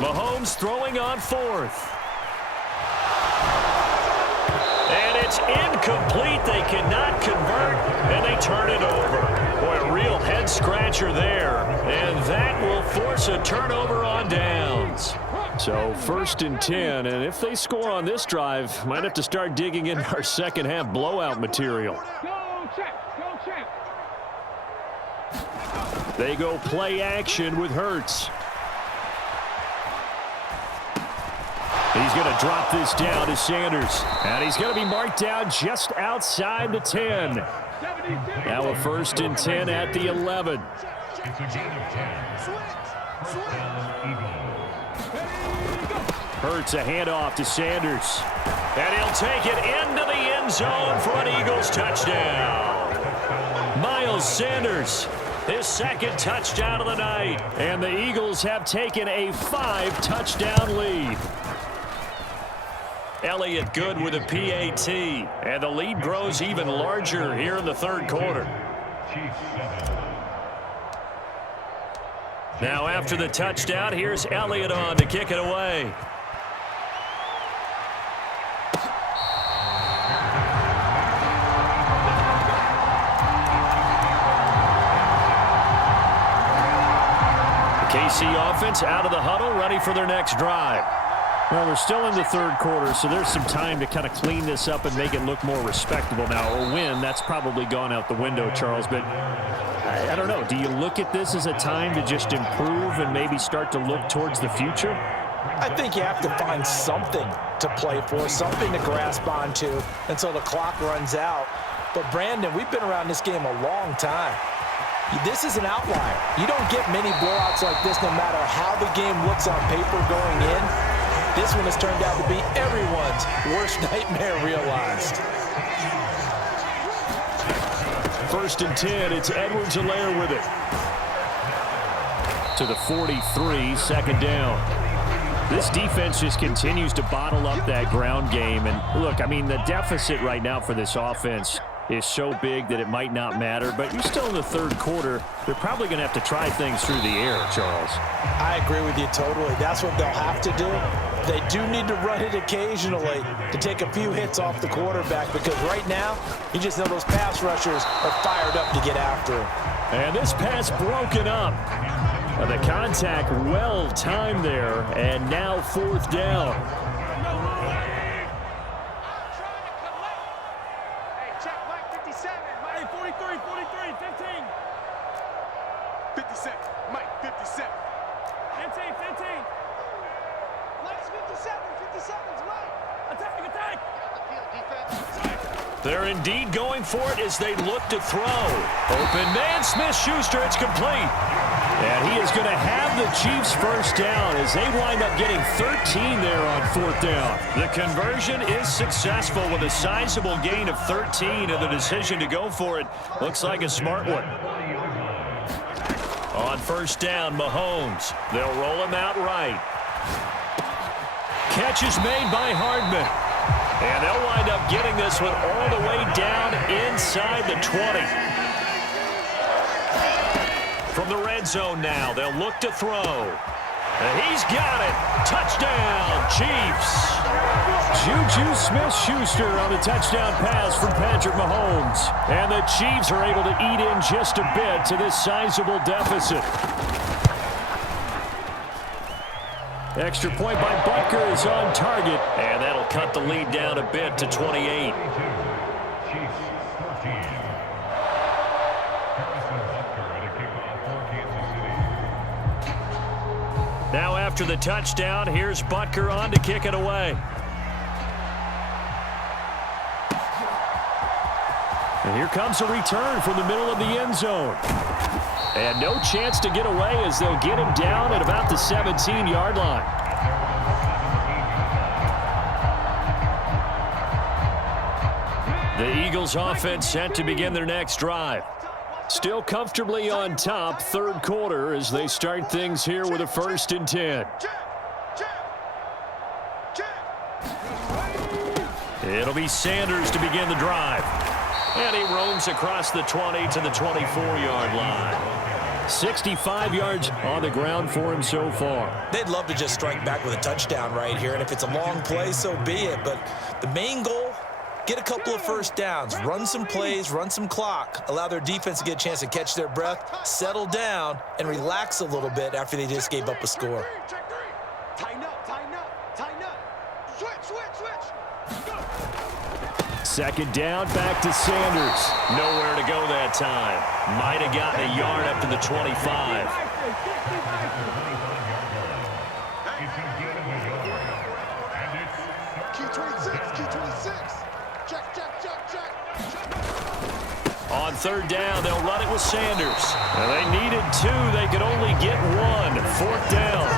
Mahomes throwing on fourth. And it's incomplete. They cannot convert, and they turn it over. Boy, a real head-scratcher there. And that will force a turnover on downs. So 1st and 10, and if they score on this drive, might have to start digging into our second-half blowout material. Go check. They go play action with Hurts. He's going to drop this down to Sanders. And he's going to be marked down just outside the 10. Now a 1st and 10 at the 11. Hurts a handoff to Sanders. And he'll take it into the end zone for an Eagles touchdown. Miles Sanders, his 2nd touchdown of the night. And the Eagles have taken a 5-touchdown lead. Elliott good with a PAT, and the lead grows even larger here in the 3rd quarter. Now after the touchdown, here's Elliott on to kick it away. The KC offense out of the huddle, ready for their next drive. Well, we're still in the 3rd quarter, so there's some time to kind of clean this up and make it look more respectable now. A win, that's probably gone out the window, Charles. But I don't know. Do you look at this as a time to just improve and maybe start to look towards the future? I think you have to find something to play for, something to grasp onto until the clock runs out. But, Brandon, we've been around this game a long time. This is an outlier. You don't get many blowouts like this no matter how the game looks on paper going in. This one has turned out to be everyone's worst nightmare realized. 1st and 10, it's Edwards-Helaire with it. To the 43, 2nd down. This defense just continues to bottle up that ground game. And look, I mean, the deficit right now for this offense is so big that it might not matter. But you're still in the 3rd quarter. They're probably going to have to try things through the air, Charles. I agree with you totally. That's what they'll have to do. They do need to run it occasionally to take a few hits off the quarterback, because right now, you just know those pass rushers are fired up to get after him. And this pass broken up. The contact well timed there, and now 4th down. Hey, check Mike 57. Mike 43, 15. 57, Mike 57. 15. Mike's 57's Mike. Attack. They're indeed going for it as they look to throw. Open man, Smith-Schuster, it's complete. And he is going to have the Chiefs 1st down as they wind up getting 13 there on 4th down. The conversion is successful with a sizable gain of 13, and the decision to go for it looks like a smart one. On 1st down, Mahomes. They'll roll him out right. Catch is made by Hardman. And they'll wind up getting this one all the way down inside the 20. From the red zone now, they'll look to throw. And he's got it. Touchdown, Chiefs. Juju Smith-Schuster on the touchdown pass from Patrick Mahomes. And the Chiefs are able to eat in just a bit to this sizable deficit. Extra point by Butker is on target. And that'll cut the lead down a bit to 28. Now after the touchdown, here's Butker on to kick it away. And here comes a return from the middle of the end zone. And no chance to get away as they'll get him down at about the 17-yard line. The Eagles offense set to begin their next drive. Still comfortably on top, 3rd quarter as they start things here with a 1st and 10. It'll be Sanders to begin the drive. And he roams across the 20 to the 24-yard line. 65 yards on the ground for him so far. They'd love to just strike back with a touchdown right here, and if it's a long play, so be it. But the main goal, get a couple of first downs, run some plays, run some clock, allow their defense to get a chance to catch their breath, settle down, and relax a little bit after they just gave up a score. Tighten up, tighten up, tighten up. Switch. Second down, back to Sanders. Nowhere to go that time. Might have gotten a yard up to the 25. Q26. Check. On third down, they'll run it with Sanders. And they needed two. They could only get one. Fourth down.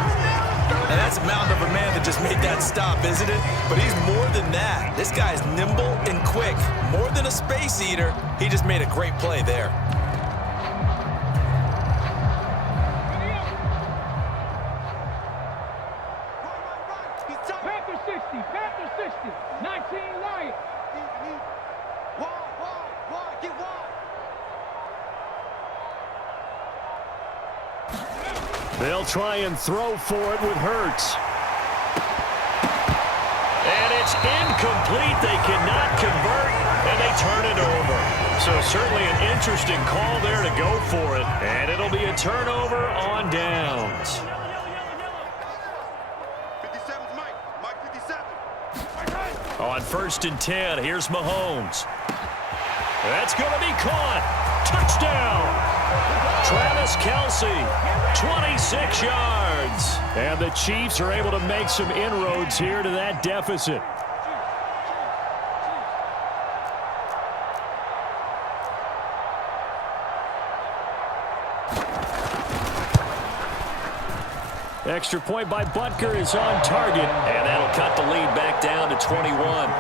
And that's a mountain of a man that just made that stop, isn't it? But he's more than that. This guy's nimble and quick. More than a space eater, he just made a great play there. Panther 60. 19 Lions. Wide. Get wide. They'll try and throw for it with Hurts. And it's incomplete. They cannot convert, and they turn it over. So certainly an interesting call there to go for it. And it'll be a turnover on downs. 57's Mike 57. On 1st and 10, here's Mahomes. That's going to be caught. Touchdown. Travis Kelce, 26 yards. And the Chiefs are able to make some inroads here to that deficit. Extra point by Butker is on target, and that'll cut the lead back down to 21.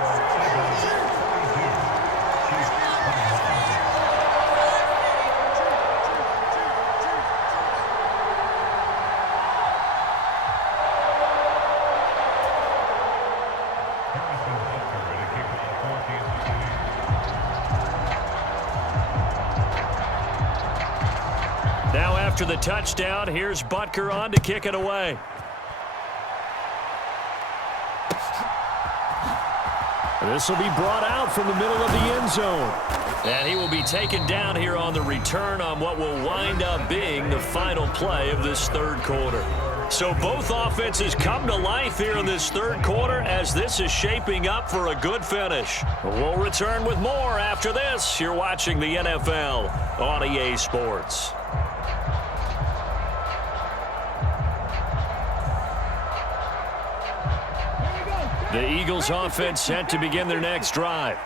Now after the touchdown, here's Butker on to kick it away. This will be brought out from the middle of the end zone. And he will be taken down here on the return on what will wind up being the final play of this third quarter. So both offenses come to life here in this third quarter as this is shaping up for a good finish. We'll return with more after this. You're watching the NFL on EA Sports. The Eagles offense set to begin their next drive.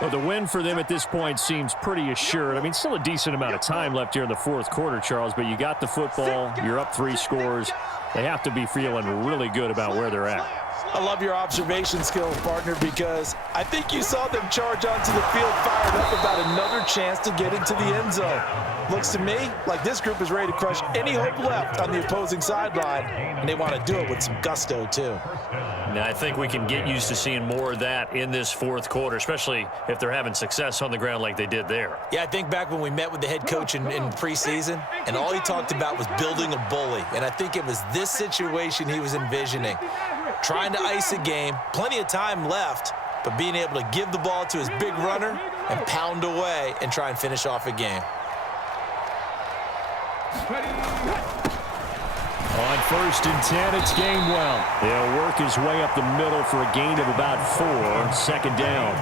Well, the win for them at this point seems pretty assured. I mean, still a decent amount of time left here in the fourth quarter, Charles, but you got the football, you're up 3 scores. They have to be feeling really good about where they're at. I love your observation skills, partner, because I think you saw them charge onto the field fired up about another chance to get into the end zone. Looks to me like this group is ready to crush any hope left on the opposing sideline, and they want to do it with some gusto, too. Now, I think we can get used to seeing more of that in this fourth quarter, especially if they're having success on the ground like they did there. Yeah, I think back when we met with the head coach in preseason, and all he talked about was building a bully, and I think it was this situation he was envisioning. Trying to ice a game, plenty of time left, but being able to give the ball to his big runner and pound away and try and finish off a game. On 1st and 10, it's Gainwell. He'll work his way up the middle for a gain of about 4. Second down.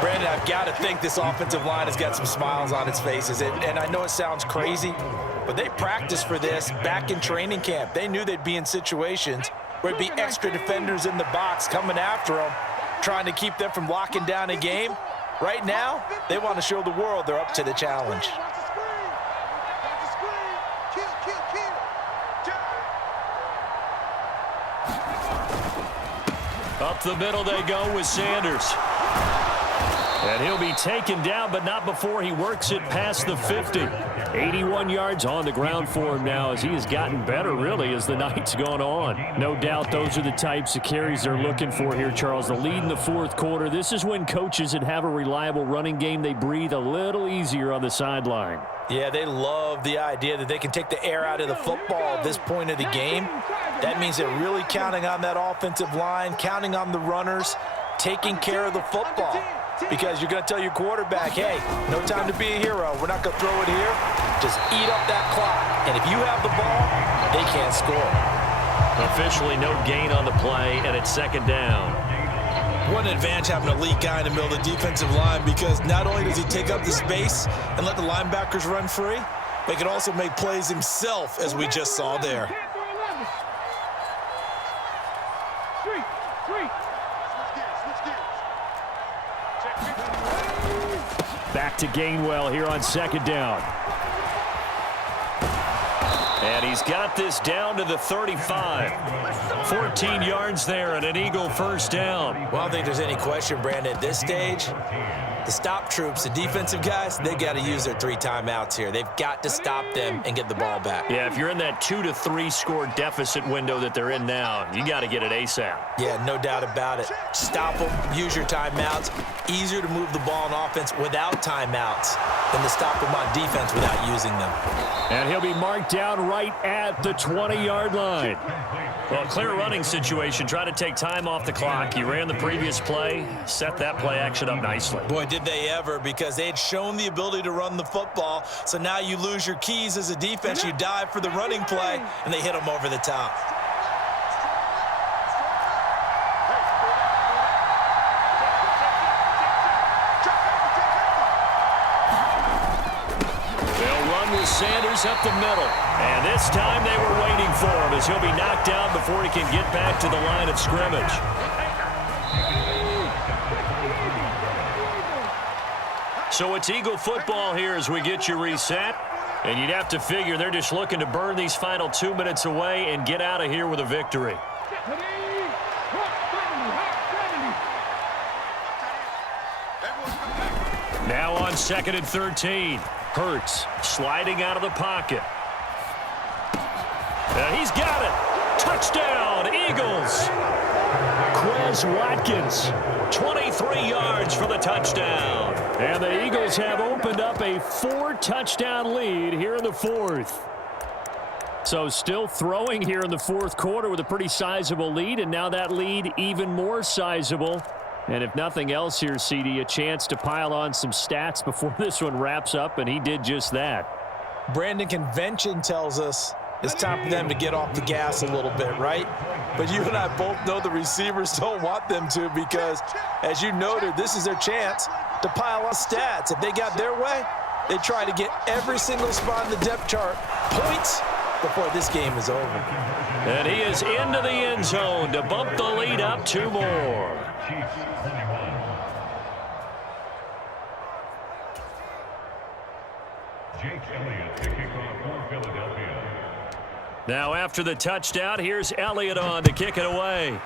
Brandon, I've got to think this offensive line has got some smiles on its faces. And I know it sounds crazy, but they practiced for this back in training camp. They knew they'd be in situations where it'd be extra defenders in the box coming after them, trying to keep them from locking down a game. Right now, they want to show the world they're up to the challenge. Up the middle they go with Sanders. And he'll be taken down, but not before he works it past the 50. 81 yards on the ground for him now as he has gotten better, really, as the night's gone on. No doubt those are the types of carries they're looking for here, Charles. The lead in the fourth quarter. This is when coaches that have a reliable running game, they breathe a little easier on the sideline. Yeah, they love the idea that they can take the air out of the football at this point of the game. That means they're really counting on that offensive line, counting on the runners, taking care of the football. Because you're going to tell your quarterback, hey, no time to be a hero. We're not going to throw it here. Just eat up that clock. And if you have the ball, they can't score. Officially no gain on the play, and it's second down. What an advantage having a lead guy in the middle of the defensive line, because not only does he take up the space and let the linebackers run free, but he can also make plays himself, as we just saw there. Back to Gainwell here on second down. And he's got this down to the 35. 14 yards there and an Eagle first down. Well, I don't think there's any question, Brandon, at this stage, the stop troops, the defensive guys, they got to use their 3 timeouts here. They've got to stop them and get the ball back. Yeah, if you're in that 2 to 3 score deficit window that they're in now, you got to get it ASAP. Yeah, no doubt about it. Stop them, use your timeouts. Easier to move the ball on offense without timeouts than to stop them on defense without using them. And he'll be marked down right at the 20-yard line. Well, clear running situation. Try to take time off the clock. You ran the previous play, set that play action up nicely. Boy, did they ever, because they had shown the ability to run the football. So now you lose your keys as a defense. You dive for the running play, and they hit them over the top. Sanders up the middle. And this time they were waiting for him as he'll be knocked down before he can get back to the line of scrimmage. So it's Eagle football here as we get you reset. And you'd have to figure they're just looking to burn these final 2 minutes away and get out of here with a victory. Now on 2nd and 13. Hurts sliding out of the pocket. He's got it. Touchdown, Eagles. Quez Watkins, 23 yards for the touchdown. And the Eagles have opened up a 4-touchdown lead here in the fourth. So still throwing here in the fourth quarter with a pretty sizable lead, and now that lead even more sizable. And if nothing else here, CD, a chance to pile on some stats before this one wraps up, and he did just that. Brandon, convention tells us it's time for them to get off the gas a little bit, right? But you and I both know the receivers don't want them to, because, as you noted, this is their chance to pile on stats. If they got their way, they try to get every single spot in the depth chart points before this game is over. And he is into the end zone to bump the lead up 2 more. Now after the touchdown, here's Elliott on to kick it away.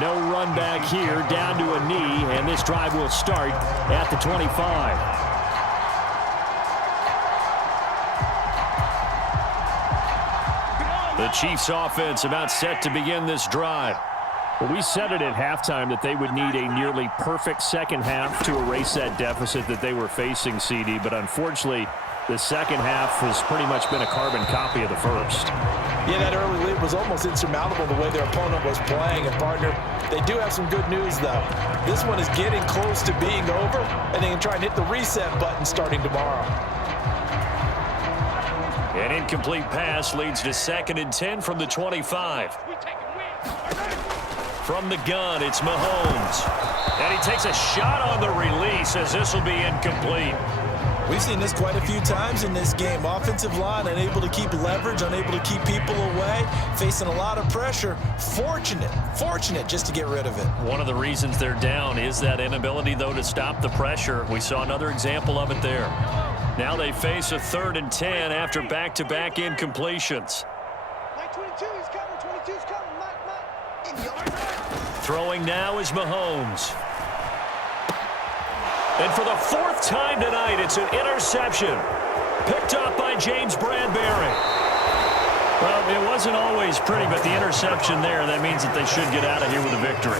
No run back here, down to a knee, and this drive will start at the 25. The Chiefs offense about set to begin this drive. Well, we said it at halftime that they would need a nearly perfect second half to erase that deficit that they were facing, CD, but unfortunately the second half has pretty much been a carbon copy of the first. Yeah, that early lead was almost insurmountable the way their opponent was playing. And, partner, they do have some good news, though. This one is getting close to being over, and they can try and hit the reset button starting tomorrow. An incomplete pass leads to 2nd and 10 from the 25. From the gun, it's Mahomes. And he takes a shot on the release as this will be incomplete. We've seen this quite a few times in this game. Offensive line unable to keep leverage, unable to keep people away, facing a lot of pressure. Fortunate just to get rid of it. One of the reasons they're down is that inability, though, to stop the pressure. We saw another example of it there. Now they face a 3rd and 10 after back-to-back incompletions. Mike 22 is coming. 22 is coming. Mike. Throwing now is Mahomes. And for the fourth time tonight, it's an interception. Picked up by James Bradbury. Well, it wasn't always pretty, but the interception there, that means that they should get out of here with a victory.